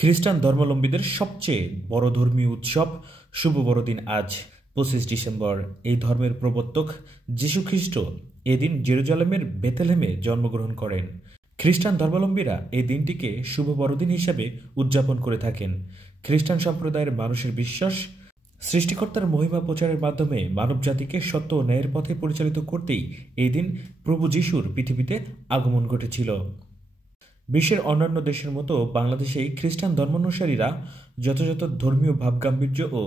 খ্রিস্টান ধর্মাবলম্বীদের সবচেয়ে বড় ধর্মীয় উৎসব শুভ বড়দিন আজ 25 ডিসেম্বর। এই ধর্মের প্রবর্তক যীশু খ্রিস্ট এদিন জেরুজালেমের বেথলেহেমে জন্মগ্রহণ করেন। খ্রিস্টান ধর্মাবলম্বীরা এই দিনটিকে শুভ বড়দিন হিসেবে উদযাপন করে থাকেন। খ্রিস্টান সম্প্রদায়ের মানুষের বিশ্বাস, সৃষ্টিকর্তার মহিমা প্রচারের মাধ্যমে মানবজাতিকে সত্য ও ন্যায়ের পথে পরিচালিত করতেই এই দিন প্রভু যীশুর পৃথিবীতে আগমন ঘটেছিল। বিশ্বের অন্যান্য দেশের মতো বাংলাদেশেই খ্রিস্টান ধর্মানুসারীরা যথাযথ ধর্মীয় ভাবগাম্ভীর্য ও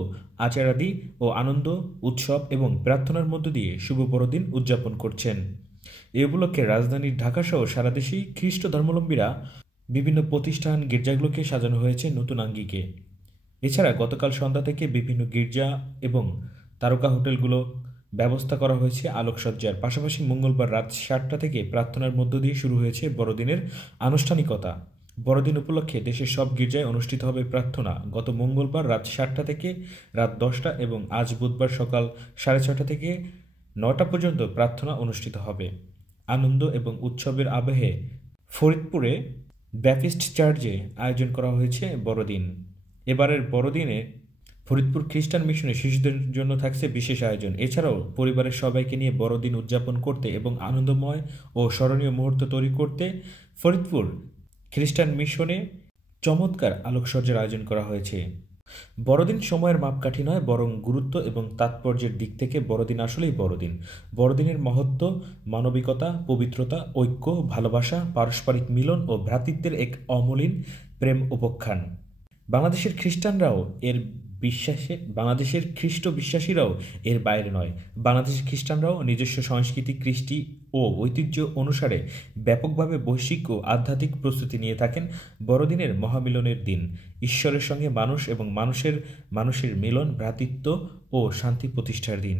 আচারাদি ও আনন্দ, উৎসব এবং প্রার্থনার মধ্য দিয়ে শুভ বড়দিন উদযাপন করছেন। এ উপলক্ষে রাজধানীর ঢাকাসহ সারা দেশেই খ্রিস্ট ধর্মাবলম্বীরা বিভিন্ন প্রতিষ্ঠান, গির্জাগুলোকে সাজানো হয়েছে নতুন আঙ্গিকে। এছাড়া গতকাল সন্ধ্যা থেকে বিভিন্ন গির্জা এবং তারকা হোটেলগুলো ব্যবস্থা করা হয়েছে আলোকসজ্জার। পাশাপাশি মঙ্গলবার রাত 7টা থেকে প্রার্থনার মধ্য দিয়ে শুরু হয়েছে বড়দিনের আনুষ্ঠানিকতা। বড়দিন উপলক্ষে দেশের সব গির্জায় অনুষ্ঠিত হবে প্রার্থনা। গত মঙ্গলবার রাত 7টা থেকে রাত 10টা এবং আজ বুধবার সকাল 6:30 থেকে 9টা পর্যন্ত প্রার্থনা অনুষ্ঠিত হবে। আনন্দ এবং উৎসবের আবহে ফরিদপুরে ব্যাপটিস্ট চার্চে আয়োজন করা হয়েছে বড়দিন। এবারের বড়দিনে ফরিদপুর খ্রিস্টান মিশনে শিশুদের জন্য থাকছে বিশেষ আয়োজন। এছাড়াও পরিবারের সবাইকে নিয়ে বড়দিন উদযাপন করতে এবং আনন্দময় ও স্মরণীয় মুহূর্ত তৈরি করতে ফরিদপুর খ্রিস্টান মিশনে চমৎকার আলোকসজ্জার আয়োজন করা হয়েছে। বড়দিন সময়ের মাপকাঠি নয়, বরং গুরুত্ব এবং তাৎপর্যের দিক থেকে বড়দিন আসলেই বড়দিন। বড়দিনের মহত্ব মানবিকতা, পবিত্রতা, ঐক্য, ভালোবাসা, পারস্পরিক মিলন ও ভ্রাতৃত্বের এক অমলিন প্রেম উপাখ্যান। বাংলাদেশের খ্রিস্ট বিশ্বাসীরাও এর বাইরে নয়। বাংলাদেশের খ্রিস্টানরাও নিজস্ব সংস্কৃতি, কৃষ্টি ও ঐতিহ্য অনুসারে ব্যাপকভাবে বৈশ্বিক ও আধ্যাত্মিক প্রস্তুতি নিয়ে থাকেন বড়দিনের মহামিলনের দিন। ঈশ্বরের সঙ্গে মানুষ এবং মানুষের মিলন, ভ্রাতৃত্ব ও শান্তি প্রতিষ্ঠার দিন।